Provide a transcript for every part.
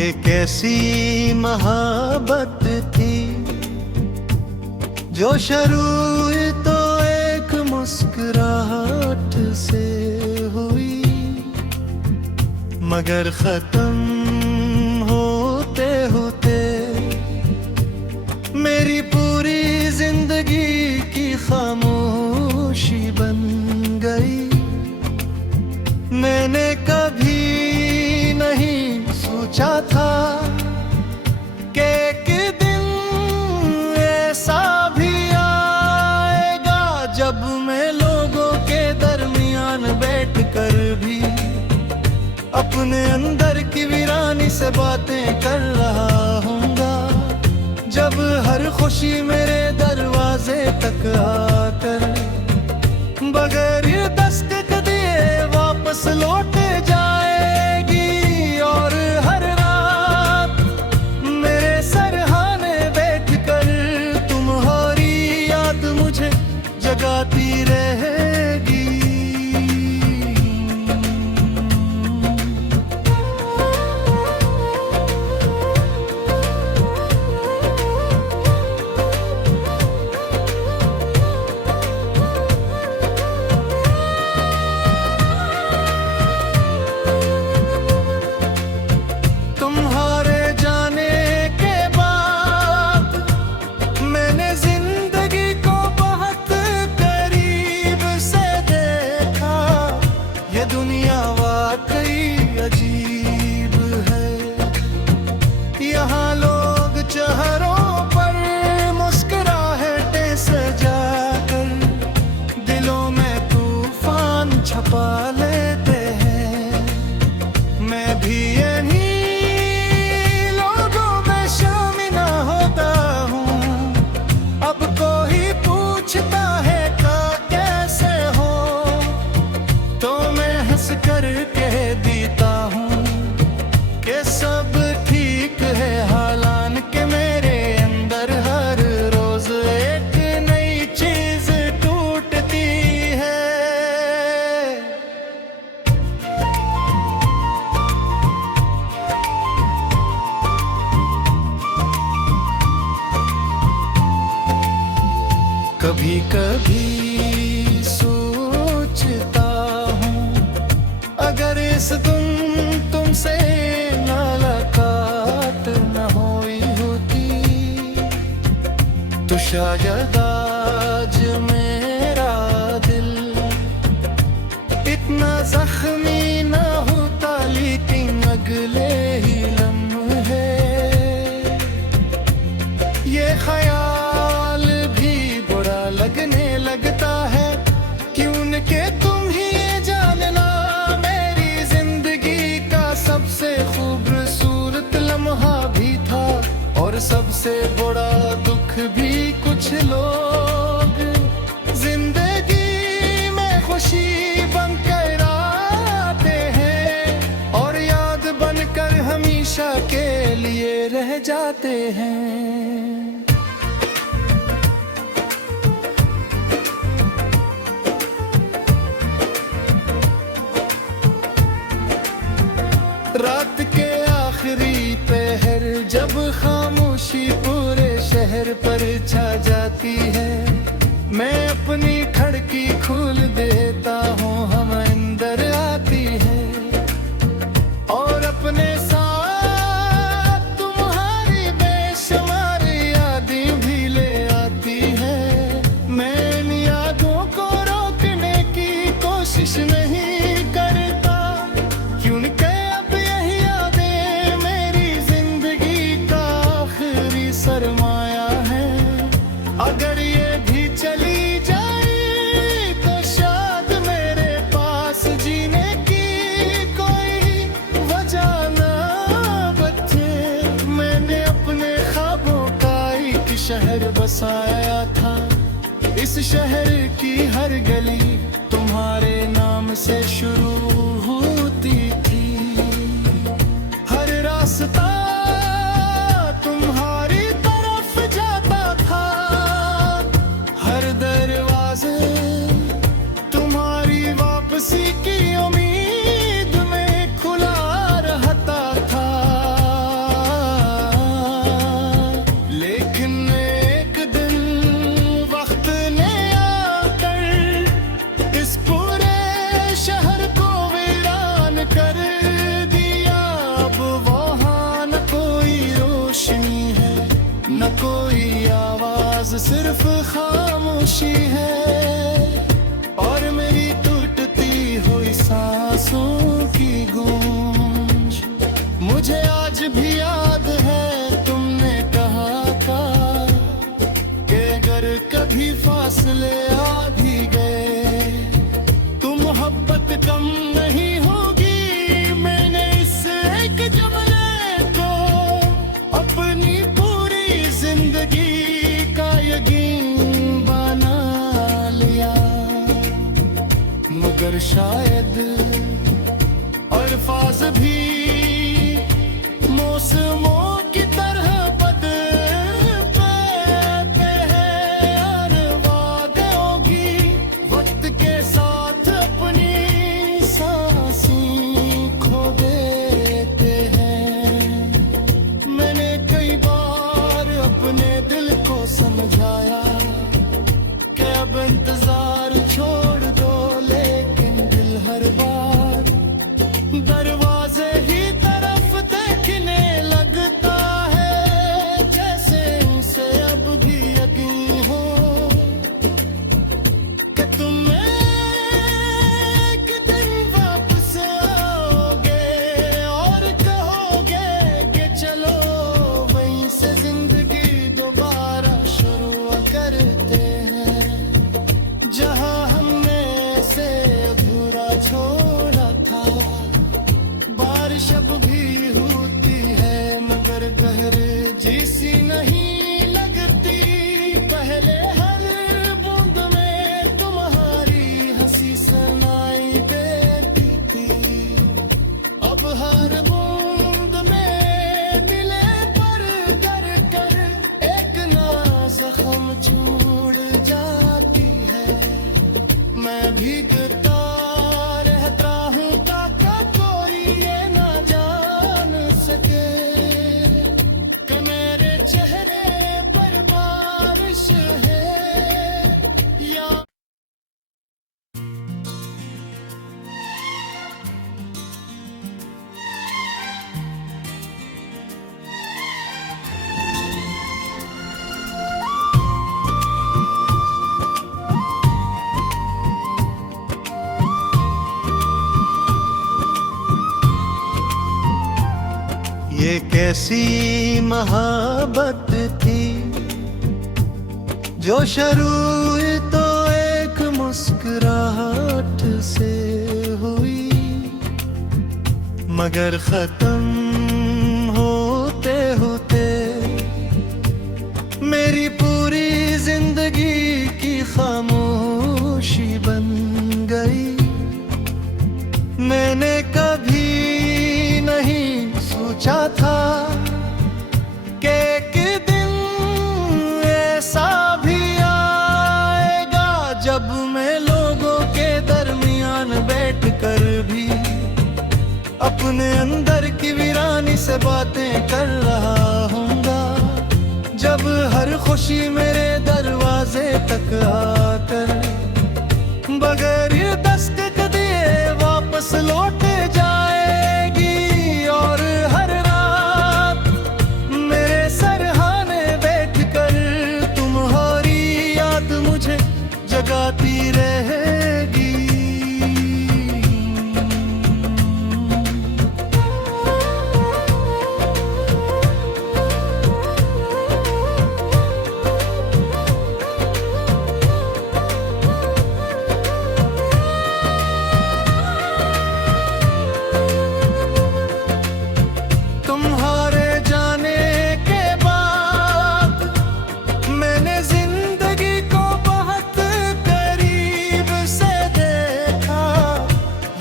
ये कैसी महाबत थी जो शुरू तो एक मुस्कुराहट से हुई, मगर खत्म होते होते मेरी पूरी जिंदगी की खामोशी बन गई। मैंने कभी नहीं सोचा था कि एक दिन ऐसा भी आएगा जब मैं लोगों के दरमियान बैठकर भी अपने अंदर की वीरानी से बातें कर रहा हूँगा। जब हर खुशी मेरे दरवाजे तक आकर बगैर दस्तक दिए वापस लौट जाएगी, और हर रात मेरे सरहाने बैठकर तुम्हारी याद मुझे जगाती रहेगी। दुनिया वाकई अजीब है, यहाँ लोग चेहरों पर मुस्कुराहटें सजाकर दिलों में तूफान छपा लेते हैं। मैं भी इन्हीं लोगों में शामिल होता हूँ। अब कोई पूछता है कैसे हो तो मैं हंस कर कह देता हूँ कि सब ठीक है। हालांकि मेरे अंदर हर रोज एक नई चीज टूटती है। कभी कभी सोचता हूँ अगर इस दिन तुमसे मुलाकात न हुई होती तो शायद आज मेरा दिल इतना जख्मी न होता। लेकिन अगले ही लम्हे ये ख्याल भी बुरा लगने लगता है, क्यों के तुम ही ये जानना मेरी जिंदगी का सबसे खूबसूरत लम्हा भी था, और सबसे बड़ा दुख भी। कुछ लोग जिंदगी में खुशी बनकर आते हैं और याद बनकर हमेशा के लिए रह जाते हैं। रात के आखिरी पहर जब खामोशी पूरे शहर पर छा जाती है, मैं अपनी खिड़की खोल देता हूँ, हम अंदर आती है और अपने साथ तुम्हारी बेशुमार यादें भी ले आती है। मैं इन यादों को रोकने की कोशिश नहीं करता, क्योंकि सरमाया है। अगर ये भी चली जाए तो शायद मेरे पास जीने की कोई वजह ना बचे। मैंने अपने ख्वाबों का एक शहर बसाया था, इस शहर की हर गली तुम्हारे नाम से शुरू होती थी। हर रास्ता तुम्हारी तुम्हारी वापसी की उम्मीद में खुला रहता था। मगर शायद अल्फाज भी मौसमों की तरह बदलते हैं और वादों की वक्त के साथ अपनी सांसें खो देते हैं। मैंने कई बार अपने दिल को समझाया कि अब इंतजार छोड़ दो, लेकिन दिल हर बार दरवाजे ही तरफ देखने लगता है, जैसे उसे अब भी यकीन हो कि तुम एक दिन वापस आओगे और कहोगे कि चलो वहीं से जिंदगी दोबारा शुरू करते हैं, जहां हमने से अधूरा छोड़ा था। बारिश अब भी होती है मगर गहरे जैसी नहीं लगती, पहले हर बूंद में तुम्हारी हंसी सुनाई देती थी, अब हर बूंद में मिले पर कर कर एक ना जख्म छूट जाती है। मैं भीगता रहता हूँ ताकि कोई ये ना जान सके कि मेरे चेहरे पर बारिश है या ये कैसी महाबत थी जो शुरू तो एक मुस्कुराहट से हुई, मगर खत्म होते होते मेरी पूरी जिंदगी की खामोशी बन गई। मैंने कभी नहीं सोचा था कि एक दिन ऐसा भी आएगा जब मैं लोगों के दरमियान बैठकर भी अपने अंदर की वीरानी से बातें कर रहा हूँगा, जब हर खुशी मेरे दरवाजे तक आकर बगैर दस्तक दिए वापस लौट जाएगी, और हर रात मेरे सरहाने बैठकर तुम्हारी याद मुझे जगाती रहेगी। तुम्हारे जाने के बाद मैंने जिंदगी को बहुत करीब से देखा,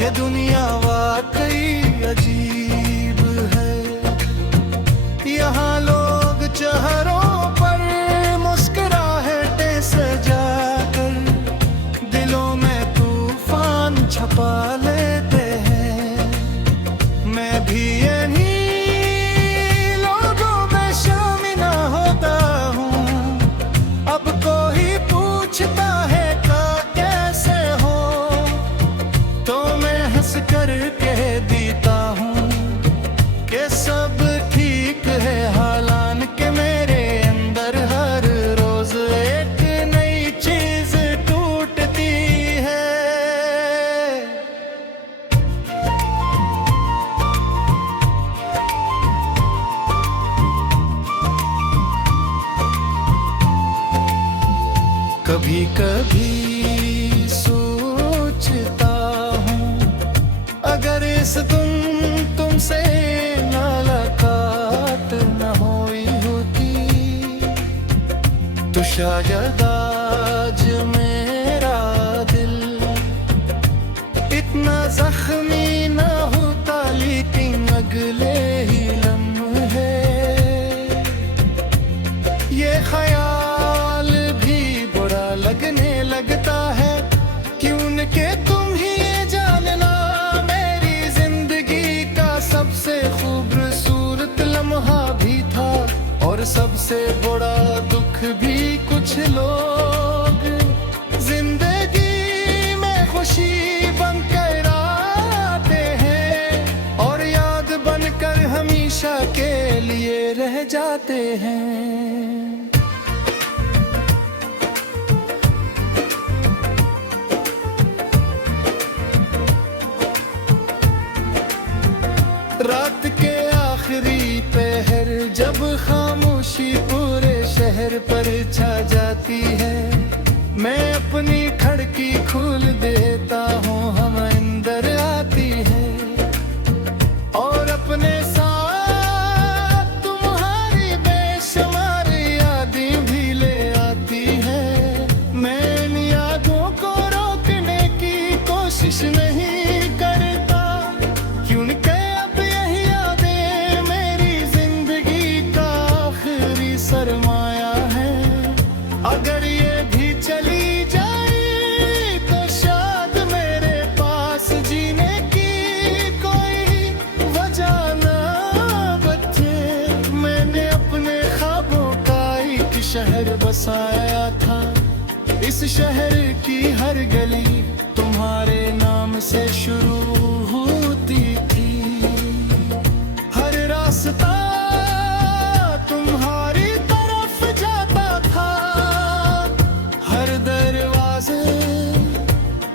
ये दुनिया वाकई अजीब है। यहाँ लोग चेहरों पर मुस्कुराहटें सजाकर दिलों में तूफान छपा लेते हैं। मैं भी यही लोगों में शामिल होता हूँ। अब कोई पूछता है का कैसे हो, तो मैं हंस कर कह देता हूँ कि सब ठीक है, हालांकि मेरे अंदर हर रोज एक नई चीज टूटती है। कभी कभी सोचता हूँ अगर इस दिन तुमसे मुलाकात न हुई होती तो शायद आज मेरा दिल क्यों के तुम ही ये जानना मेरी जिंदगी का सबसे खूबसूरत लम्हा भी था, और सबसे बड़ा दुख भी। कुछ लोग जिंदगी में खुशी बनकर आते हैं और याद बनकर हमेशा के लिए रह जाते हैं। रात के आखिरी पहर जब खामोशी पूरे शहर पर छा जाती है, मैं अपनी खिड़की खोल देता हूँ, हम अंदर आती है और अपने साथ तुम्हारी बेशुमार यादें भी ले आती है। मैं इन यादों को रोकने की कोशिश नहीं करता, क्योंकि सरमाया है। अगर ये भी चली जाए तो शायद मेरे पास जीने की कोई वजह ना बचे। मैंने अपने ख्वाबों का एक शहर बसाया था, इस शहर की हर गली तुम्हारे नाम से शुरू होती थी। हर रास्ता तुम्हारी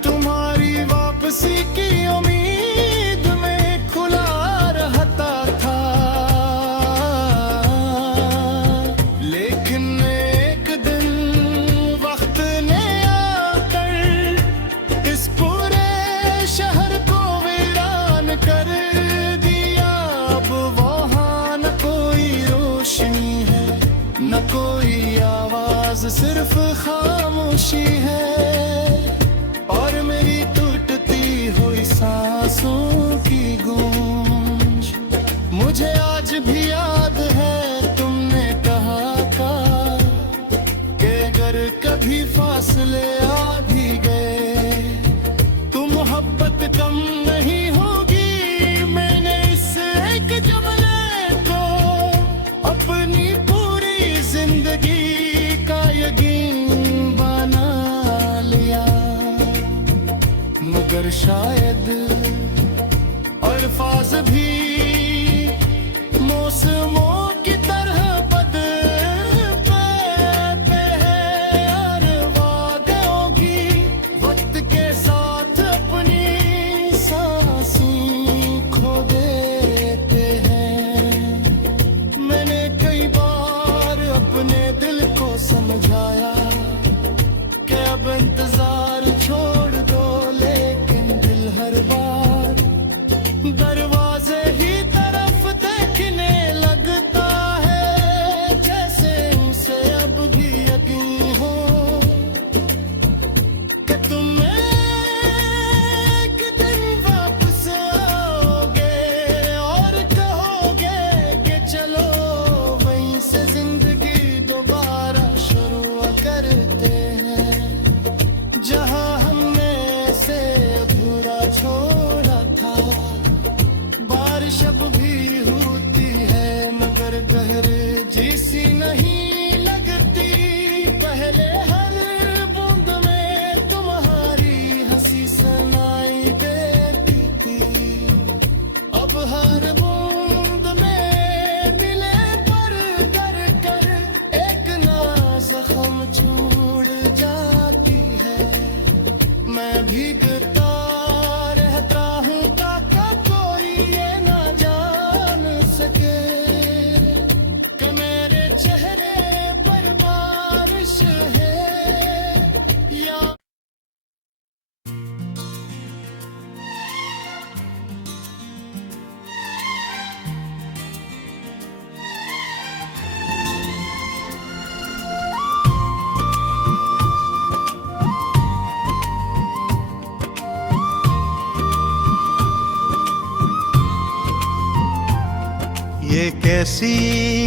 तुम्हारी वापसी की उम्मीद में खुला रहता था, लेकिन एक दिन वक्त ने आकर इस पूरे शहर को वीरान कर दिया। अब वहाँ न कोई रोशनी है, न कोई आवाज, सिर्फ खामोशी है और मेरी टूटती हुई सांसों की गूंज। मुझे आज भी याद है तुमने कहा था कि अगर कभी फासले आ भी गए तो मोहब्बत कम नहीं होगी। मैंने इस एक जुमले को अपनी पूरी जिंदगी का यकीन बना लिया, मगर शायद अल्फाज भी मौसमों की तरह बदलते हैं और वादों की वक्त के साथ अपनी सांसें खो देते हैं। मैंने कई बार अपने दिल को समझाया कि अब इंतजार छोड़ दो, लेकिन दिल हर बार दरवाजे ही तरफ देखने लगता है, जैसे उसे अब भी यकीन हो कि तुम एक दिन वापस आओगे और कहोगे कि चलो वहीं से जिंदगी दोबारा शुरू करते हैं, जहां हमने से अधूरा छोड़ा था। बारिश अब भी होती है मगर गहरे जैसी नहीं लगती, पहले हर बूंद में तुम्हारी हंसी सुनाई देती थी, अब हर बूंद में मिले पर कर कर एक ना जख्म छूट जाती है। मैं भीगता रहता हूँ ताकि कोई ये ना जान सके कि मेरे चेहरे पर बारिश है या ये कैसी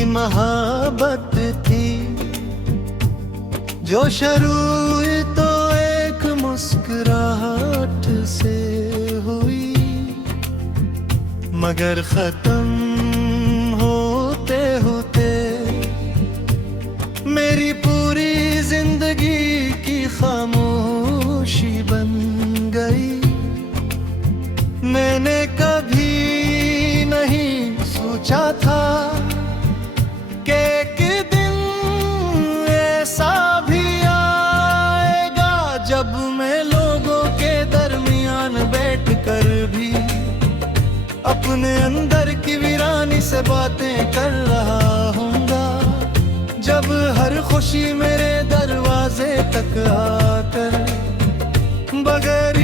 मोहब्बत थी जो शुरू तो एक मुस्कुराहट मगर खत्म होते होते मेरी पूरी जिंदगी की खामोशी बन गई। मैंने कभी नहीं सोचा था कि एक दिन ऐसा भी आएगा जब मैं लोगों के दरमियान बैठकर भी अपने अंदर की वीरानी से बातें कर रहा हूँगा। जब हर खुशी मेरे दरवाजे तक आकर बगैर